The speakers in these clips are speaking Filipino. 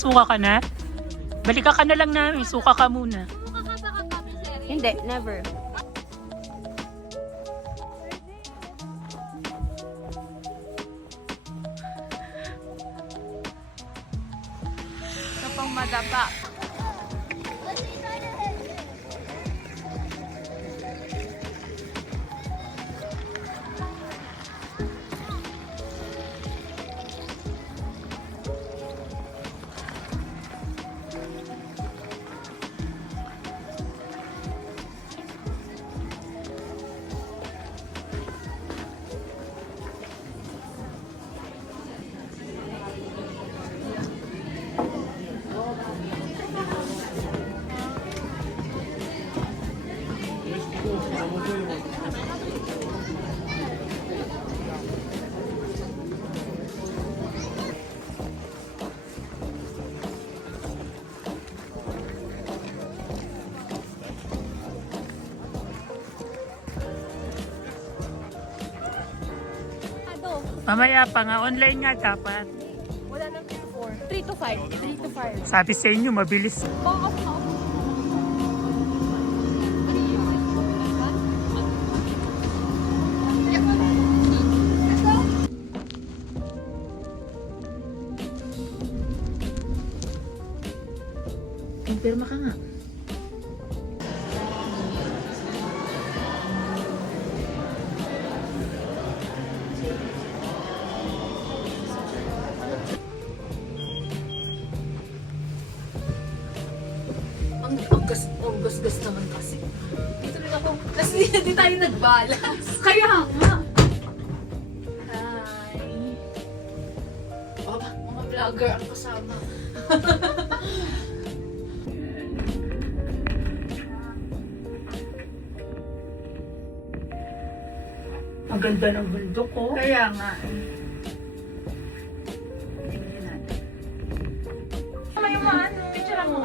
Suka ka na? Balikan ka na lang namin. Suka ka muna. Hindi, never. Ito pang madapa. Mamaya pa nga. Online nga dapat. Wala nang 4. 3 to 5. 3 to 5. Sabi sa inyo, mabilis. Pirma ka nga. Ang gas naman kasi. Dito rin ako. Kasi hindi tayo nagbalas. Kaya nga. Hi. Mga vlogger ang kasama. Ang ganda ng bundok ko. Kaya nga. May umaan. Picture mo.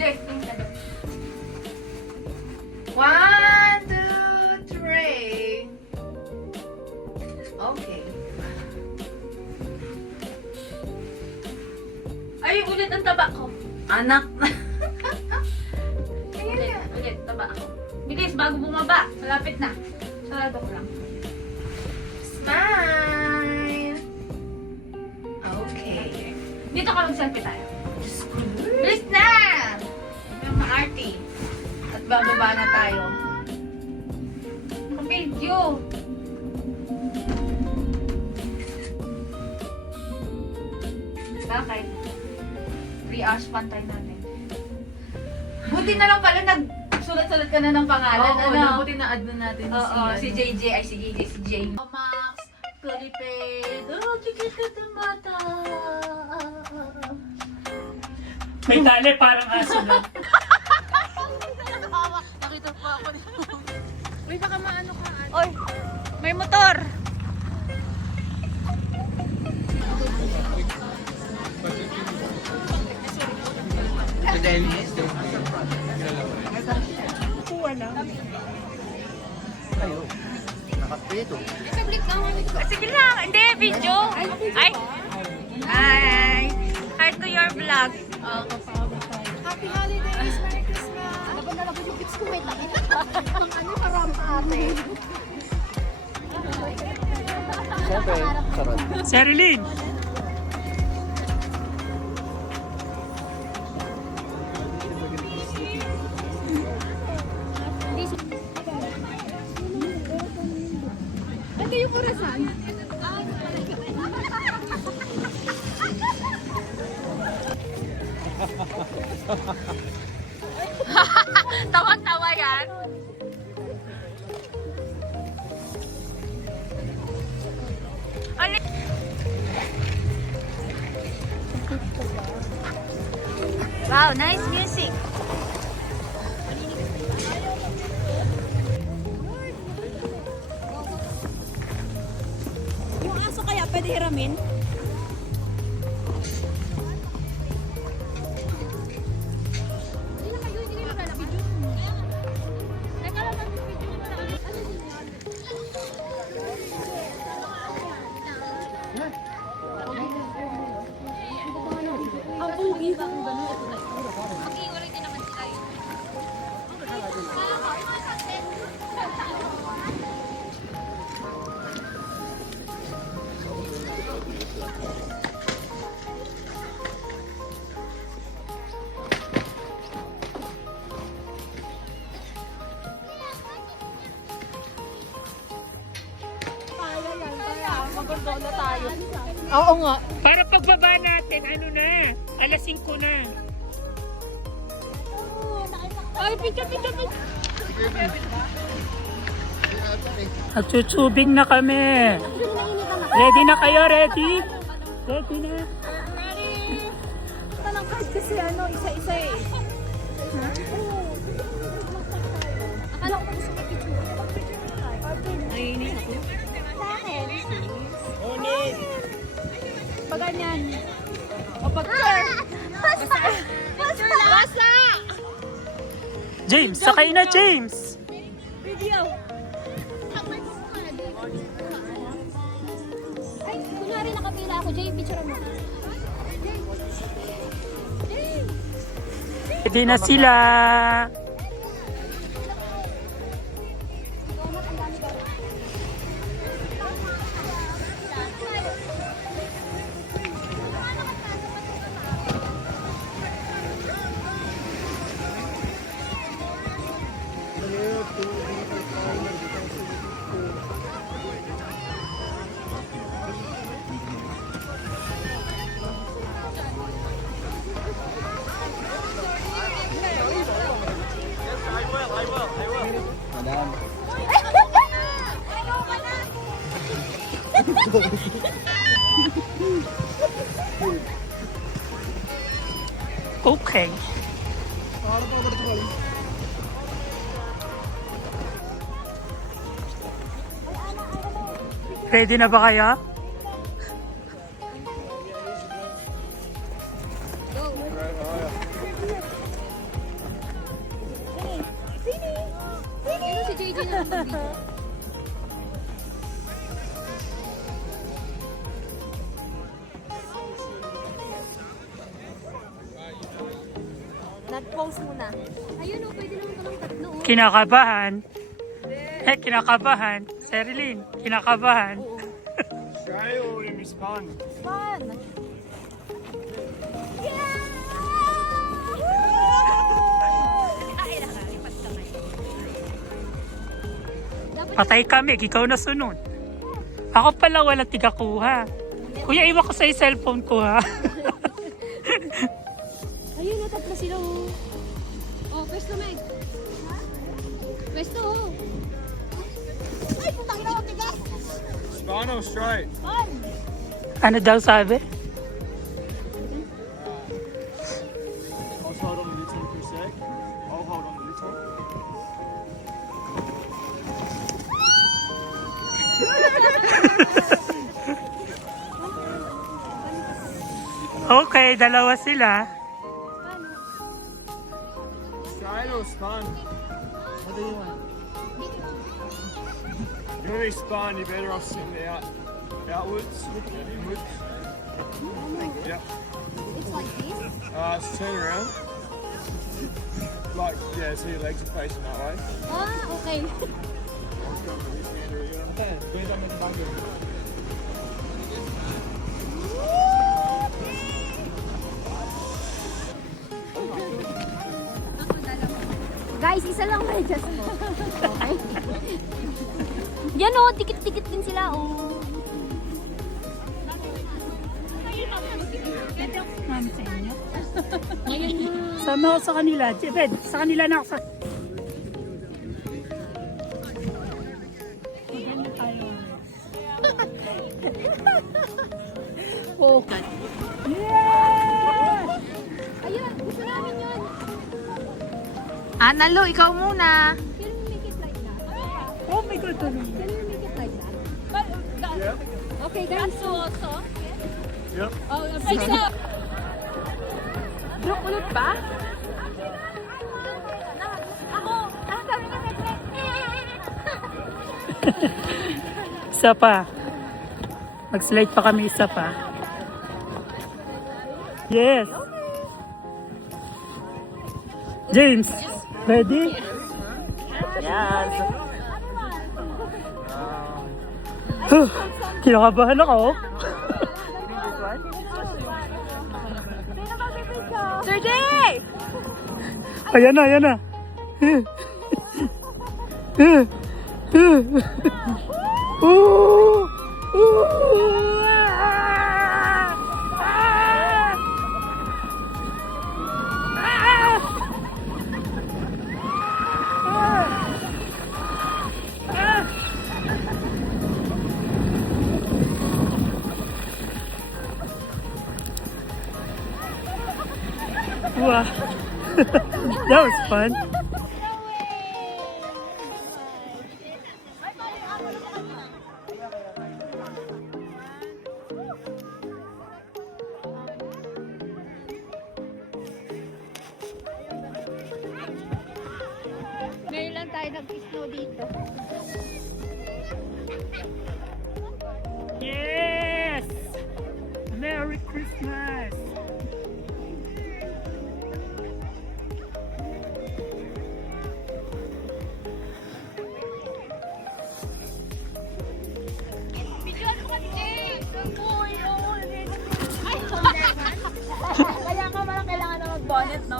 Jake, one, two, three. Okay. Ay, ulit ang taba ko. Anak. Ulit, taba ako. Bilis, bago bumaba. Malapit na. Sarado ko lang. Smile! Okay. Dito ka mag-selfie tayo. Bilis na! May maarty. At bababa na tayo. Video. Bakit? 3 hours pantay natin. Buti na lang pala nagsulat-sulat ka na ng pangalan. Oo, ano? buti na add na natin Si JJ, ay si JJ, si Jane. Max, Kaliped, chikit ka ng bata. May tali parang aso na. Nakita po ako nito. Uy, baka maano ka. Oy, may motor. Sige lang, hindi, video. Ay, hi. Hi to your vlog. Happy holidays! Merry Christmas! Nabanda yung kids ko, wait lang. Pang ano, karama ate. Siyempre, sarap. Sherilyn! Ito yung orasan. Tawang-tawa yan. Wow, nice music. Yung aso kaya pwede hiramin? Ang pugi ba kung gano'n? Mag-iwalay din naman sila yun. Kaya yan, kaya. Mag-gondola tayo. Oo nga. Para pagbaba natin, ano na, alas 5 na. Ay, picture. Nagtutubing na kami. Ready na kayo? Ready? Ready na. Tanang card kasi ano, isa-isa eh. Ha? Oo. Akala ko gusto mo picture. Pag-picture na tayo. Naiinis ako. Sa akin. Pag ganyan. O pag-picture. Basta! James, sakay na James. Video. Ay, kunwari nakapila ako. Jay, picture mo. Ready na sila. Madam. Okay. Ready na ba kayo? Sino si JJ na mag-video? Nag-pause muna. Ayun o, pwede naman palang tatlo. Kinakabahan. Kinakabahan. Sherilyn, kinakabahan. Try or respond. Fun! Patay kami, ikaw na sunod. Ako pala wala tigakuha. Kuya, iwan ko sa cellphone ko ha. Ayun na, tatlo sila o. Oh, pwesto Meg. Pwesto o. Ay, putang ina, matigas! Spine or straight? Fun! Ano daw sabi? Just hold on to this one for a sec. I'll hold on to this one. Okay, dalawa sila. Straight or spun? What do you want? If you want to be spun, you're better off sitting outwards, inwards. Yep. It's like this. So turn around. Like, yeah, so your legs are facing that way. Ah, okay. Guys, isa lang may adjust mo. Okay? Yan o, tikit-tikit din sila o. Sama ako sa kanila. Jebed, sa kanila na ako sa... Oh. Ayun, gusto namin yun. Analo, ikaw muna. Can we make it like that? Oh my God, ano? Can we make it like that? Yep. Okay, guys. So, Yep. oh, sige. Joke ulit ba? Ako, ang sabi niya, Isa pa. Mag-slide pa kami isa pa. Yes. James, ready? Yes. Kinakabahan ako. Sir Jay! Ayan na, ayan na. Ooh! Ooh! Wow. That was fun. Ngayon lang tayo nag-snow dito. Yes! Merry Christmas! Kaya nga parang kailangan na mag-bonnet, no?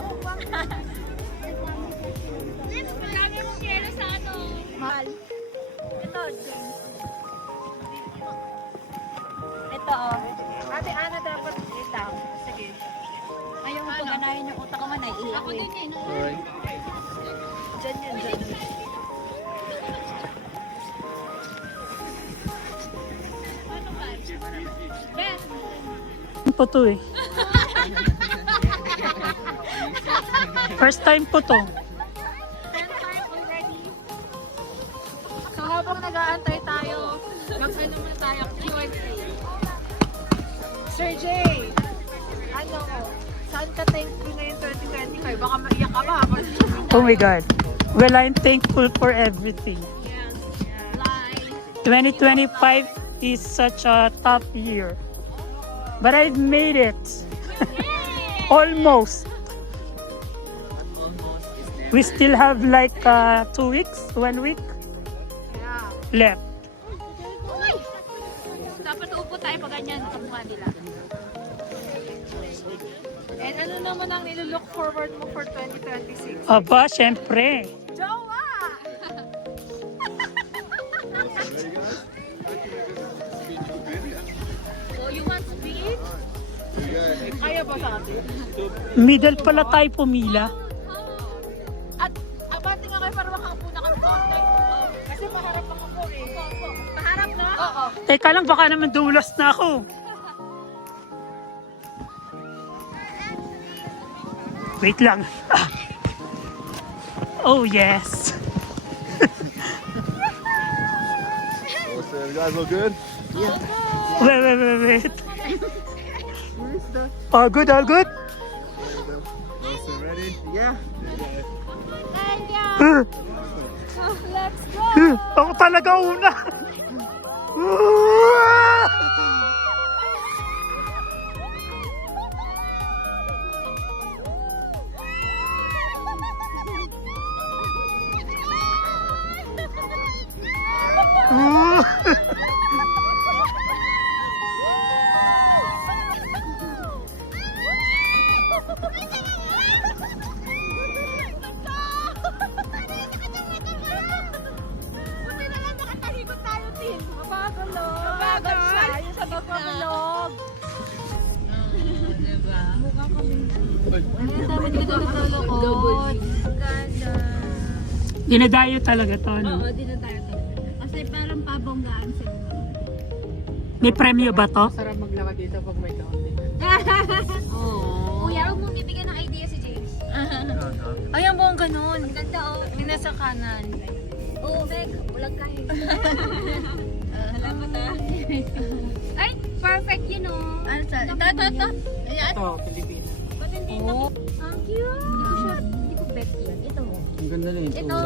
Marami mong yelo sa ano. Mahal. Ito, James. Ito, oh. Ate Ana, dapat ito. Sige. Ayaw mo paganahin yung utak ko man, naiiyak. Ako din eh. Alright. Diyan yun, dyan. Ben, Po to eh. First time po to. So habang nag-aantay tayo, mag-ano muna tayo, Q&A. Sir Jay, ano, saan ka thankful ngayon 2025? Baka maiyak ka pa habang Oh my God. Well, I'm thankful for everything. live. 2025 is such a tough year. But I've made it. Almost. We still have like 2 weeks, 1 week Yeah. left. Dapat upo tayo pag ganyan sa mukha nila. And ano naman ang nilulook forward mo for 2026? Aba, syempre. Jowa! So you want speech? Kaya ba sa atin? Middle pala tayo pumila. At abante nga kayo para makaupo na kami konti. Kasi maharap ako po eh. Maharap na? Oo. Teka lang, baka naman dulas na ako. Wait lang. Ah. Oh, yes. Awesome. You guys look good? Wait. All good, all good? Awesome. Ready? Yeah. let's go! Ako talaga una. Buti na lang nakatalikod tayo, Tin. Mabagal siya. Yung sa magpapalog. Dinadayo talaga to, no? Oo, di na tayo to. Kasi parang pabonggaan sila. May premyo ba to? Sarap maglakad dito pag may kaunti. Kuya, huwag mong bibigyan ng idea si James. Ayaw mo ang ganun. Ang ganda oh. May nasa kanan. Oo, Meg. Walang kain. Salamat ah. Ay, perfect yun oh. Ano sa? Ito. Ayan. Ito, Pilipinas. Ba't hindi na? Ang cute. Hindi ko sure. Hindi ko bet yan. Ito. Ang ganda na yun. Ito.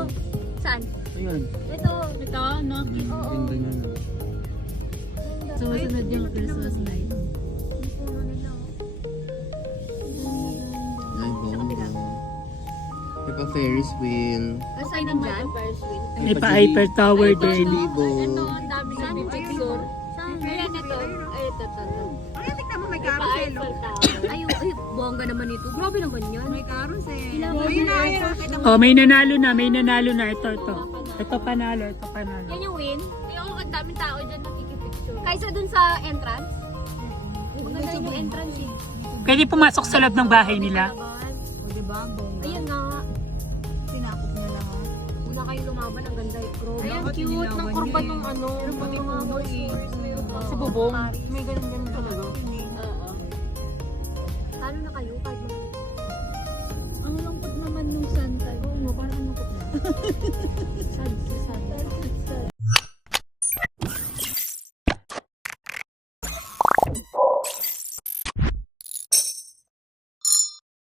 Saan? Ayun. Ito. Ito, no? Oo. Ganda nga na. Susunod yung Christmas light. Ang puno nila oh. Ferris wheel. Asay din dyan? May pa-hyper tower Ito, din. Libo. Ang dami ng picture. Ayan ito. Ay, ito. Ay, tignan mo, may Pa-Eiffel Tower. Ay, bongga naman ito. Grabe naman yan. May carousel. Ilang Ayun na, ayun na. Kita mo. Oh, may nanalo na, may nanalo na. Ito. Ito panalo, ito panalo. Yan yung win. Ayun, ang daming tao dyan nakikipicture. Kaysa dun sa entrance. Maganda rin yung entrance eh. Pwede pumasok sa loob ng bahay nila. O, diba? Bongga. Ayun nga. Sinakop na lahat. Una kayo lumaban, ang ganda eh. Crow. Ayan, cute ng kurba ng ano. Pati puno eh. Si Bubong. May ganun talaga. Oo. Talo na kayo kahit mga... Ang lungkot naman nung Santa. Oo, parang ang lungkot na. Sad.